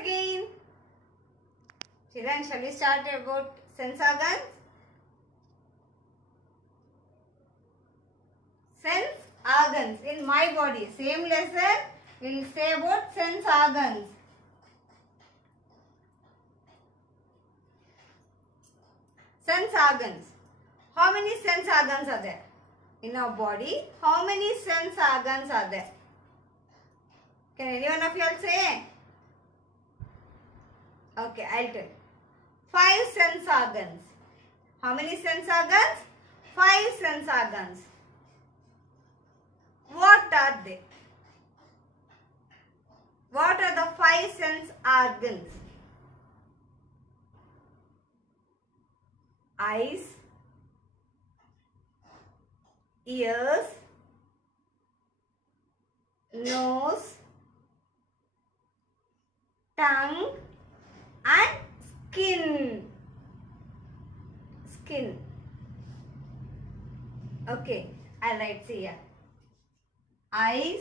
again. Children, shall we start about sense organs? Sense organs in my body. Same lesson, we will say about sense organs. Sense organs. How many sense organs are there? In our body, how many sense organs are there? Can any one of you all say? Okay, I'll tell. 5 sense organs. How many sense organs? 5 sense organs. What are they? What are the 5 sense organs? Eyes, ears, nose, tongue and skin. Skin. Okay, I'll write here. Eyes,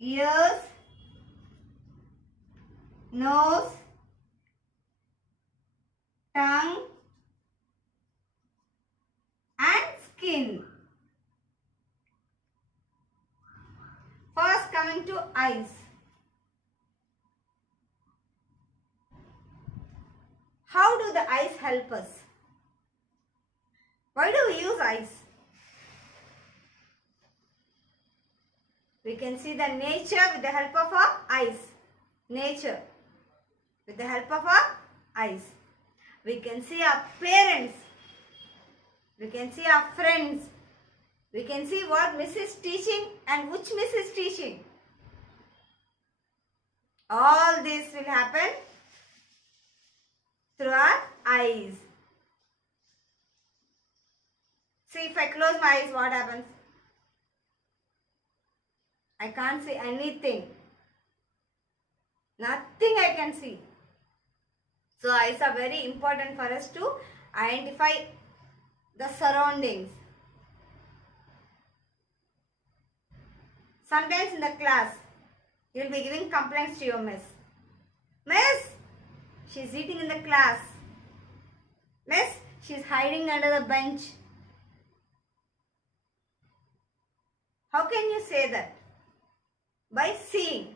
ears, nose, tongue and skin. First, coming to eyes. How do the eyes help us? Why do we use eyes? We can see the nature with the help of our eyes. Nature with the help of our eyes. We can see our parents. We can see our friends. We can see what Miss is teaching and which Miss is teaching. All this will happen through our eyes. See, if I close my eyes, what happens? I can't see anything. Nothing I can see. So, eyes are very important for us to identify the surroundings. Sometimes in the class, you will be giving complaints to your miss. Miss, she is eating in the class. Miss, she is hiding under the bench. How can you say that? By seeing.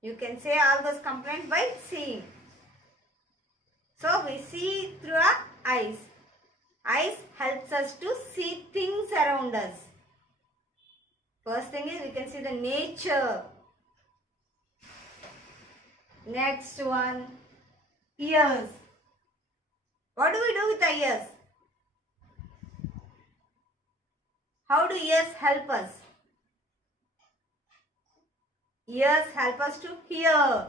You can say all those complaints by seeing. So, we see through our eyes. Eyes helps us to see things around us. First thing is we can see the nature. Next one, ears. What do we do with the ears? How do ears help us? Ears help us to hear.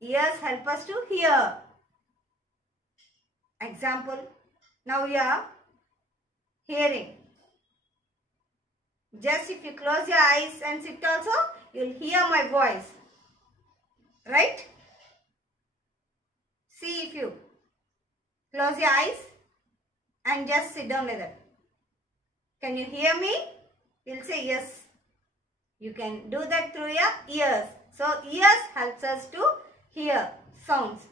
Ears help us to hear. Example, now we are hearing. Just if you close your eyes and sit also, you will hear my voice. Right? See, if you close your eyes and just sit down like that. Can you hear me? You will say yes. You can do that through your ears. So, ears helps us to hear sounds.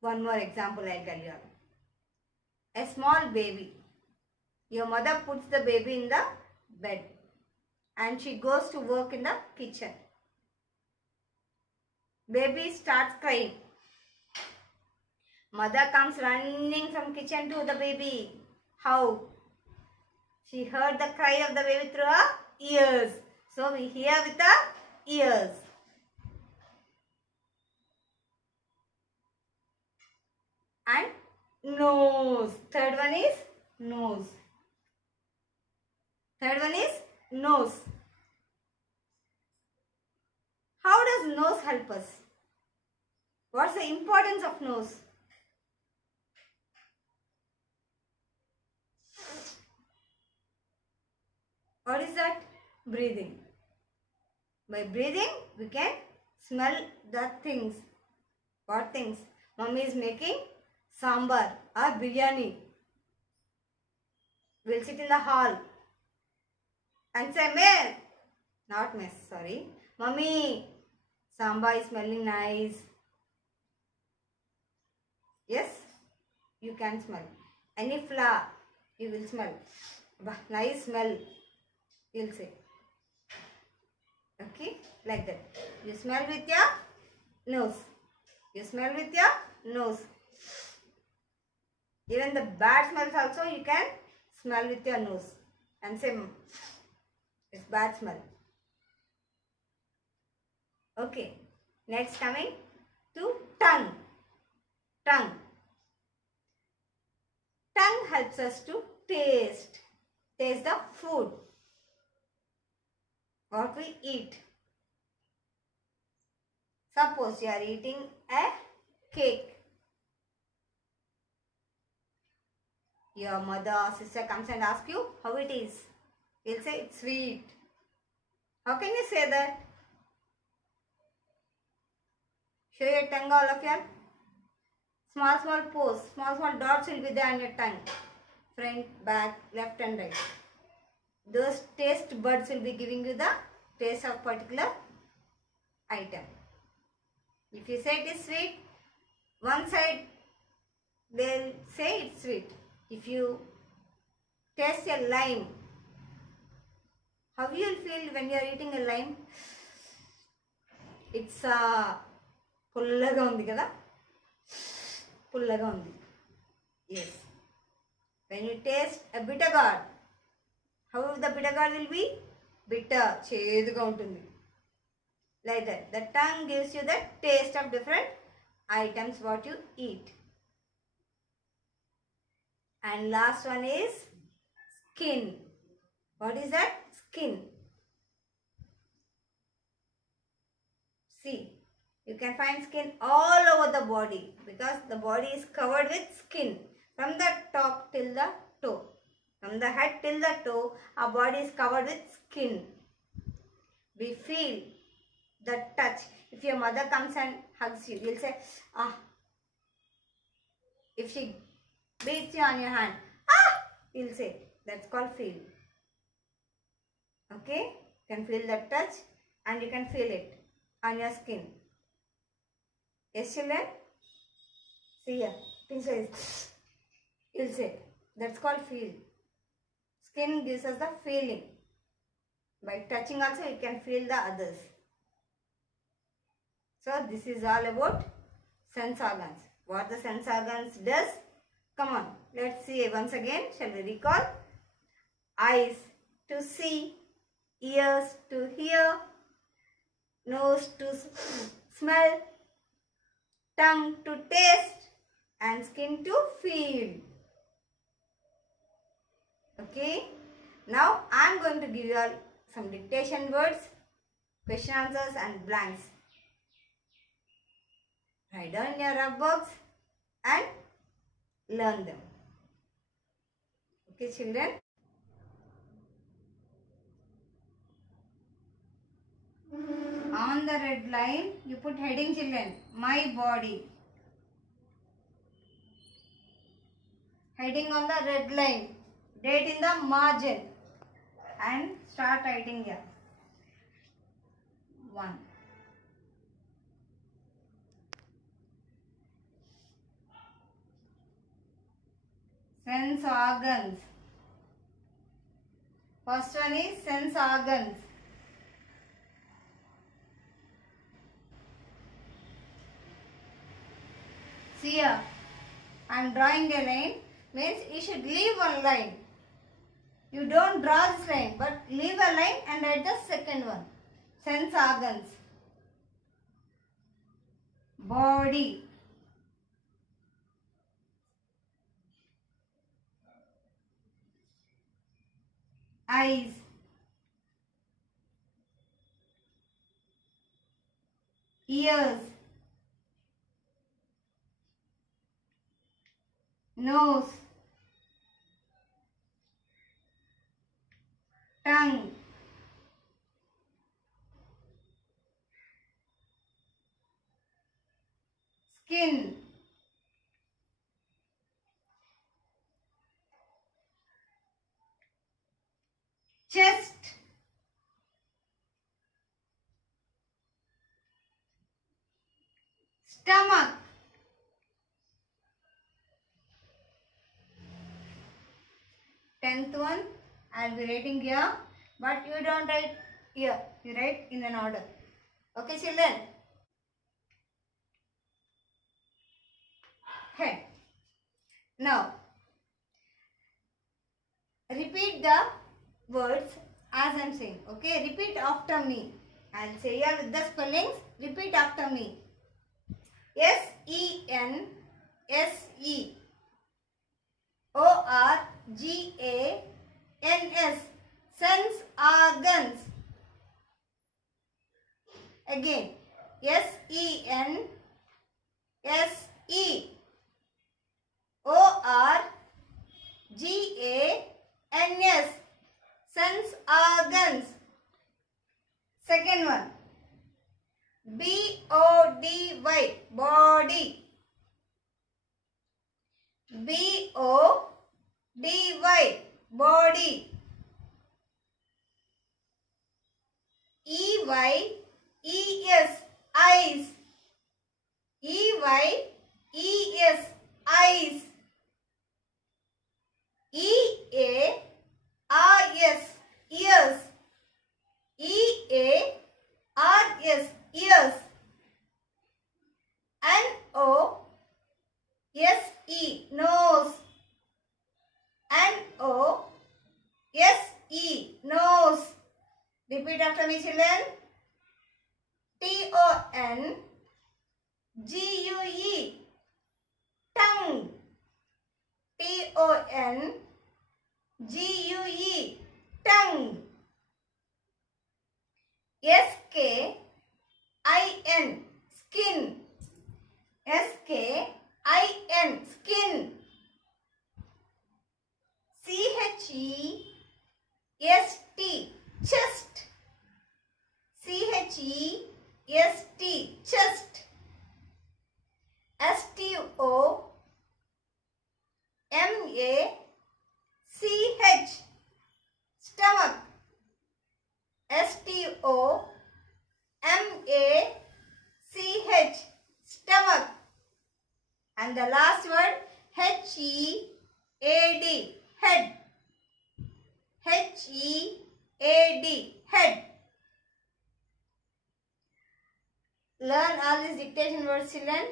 One more example I will tell you. A small baby. Your mother puts the baby in the bed and she goes to work in the kitchen. Baby starts crying. Mother comes running from kitchen to the baby. How? She heard the cry of the baby through her ears. So we hear with the ears. And nose. Third one is nose. Third one is nose. How does nose help us? What's the importance of nose? What is that? Breathing. By breathing, we can smell the things. What things? Mummy is making sambar or biryani. We'll sit in the hall. and say mess. Not mess, sorry. Mummy, sambar is smelling nice. Yes, you can smell. Any flower, you will smell. Nice smell, you'll say. Okay, like that. You smell with your nose. You smell with your nose. Even the bad smells also you can smell with your nose and say it's bad smell. Okay, next coming to tongue. Tongue. Tongue helps us to taste the food, what we eat. Suppose you are eating a cake. Your mother or sister comes and asks you how it is. You'll say it's sweet. How can you say that? Show your tongue, all of you. Small pores, small dots will be there on your tongue. Front, back, left and right. Those taste buds will be giving you the taste of particular item. If you say it is sweet, one side they'll say it's sweet. If you taste a lime, how you will feel when you are eating a lime? It's pullaga undi kada? Pullaga undi. Yes. When you taste a bitter gourd, how the bitter gourd will be? Bitter, cheduga untundi. Like that. The tongue gives you the taste of different items what you eat. And last one is skin. What is that? Skin. See, you can find skin all over the body because the body is covered with skin from the top till the toe. From the head till the toe, our body is covered with skin. We feel the touch. If your mother comes and hugs you, you'll say, ah. If she beats you on your hand, ah, you'll say, that's called feel. Okay, you can feel the touch and you can feel it on your skin. Yes, children? See here, pinch like this. You'll say, that's called feel. Skin gives us the feeling. By touching also you can feel the others. So this is all about sense organs. What the sense organs does? Come on, let's see once again. Shall we recall? Eyes to see, ears to hear, nose to smell, tongue to taste, and skin to feel. Okay. Now I am going to give you all some dictation words, question answers and blanks. Write down in your rough box and learn them. Okay, children. On the red line, you put heading, children. My body. Heading on the red line. Date in the margin. And start writing here. 1. Sense organs. First one is sense organs. See here, I am drawing a line, means you should leave one line. You don't draw this line, but leave a line and write the second one. Sense organs. Body. Eyes. Ears. Nose. Tongue. Skin. Chest. stomach. 10th one I will be writing here, but you don't write here, you write in an order. Okay children? Head. Now repeat the words as I am saying. Okay, repeat after me. I will say here with the spellings. Repeat after me. SENSE, ORGANS, sense organs. Again, SENSE, ORGANS, sense organs. Second one, BODY, body. BODY, body. EYES, eyes. EYES, eyes. EARS, ears. EARS, ears. NOSE, nose. NOSE, nose. Repeat after me children. TONGUE, tongue. TONGUE, tongue. SKIN, skin. SKIN, skin. CHEST, chest. CHEST, chest. STOMACH, stomach. STOMACH, stomach. And the last word, HEAD, head. HEAD, head. Learn all these dictation words children.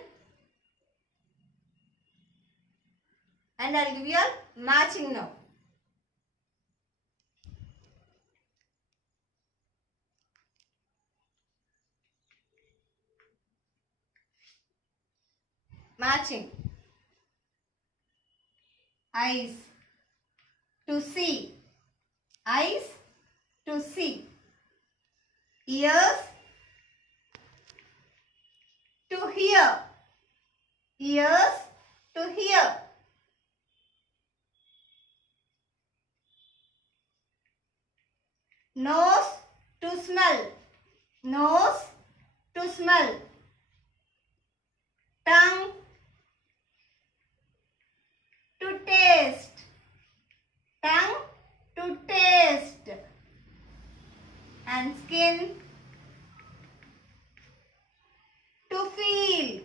And I will give you a matching now. Matching. Eyes, to see. Eyes, to see. Ears, to hear. Ears, to hear. Nose, to smell. Nose, to smell. Tongue, to taste. Tongue, to taste. And skin, to feel.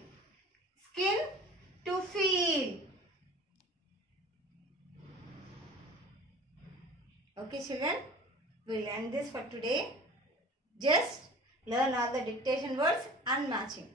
Skin, to feel. Okay children, we will end this for today. Just learn all the dictation words and matching.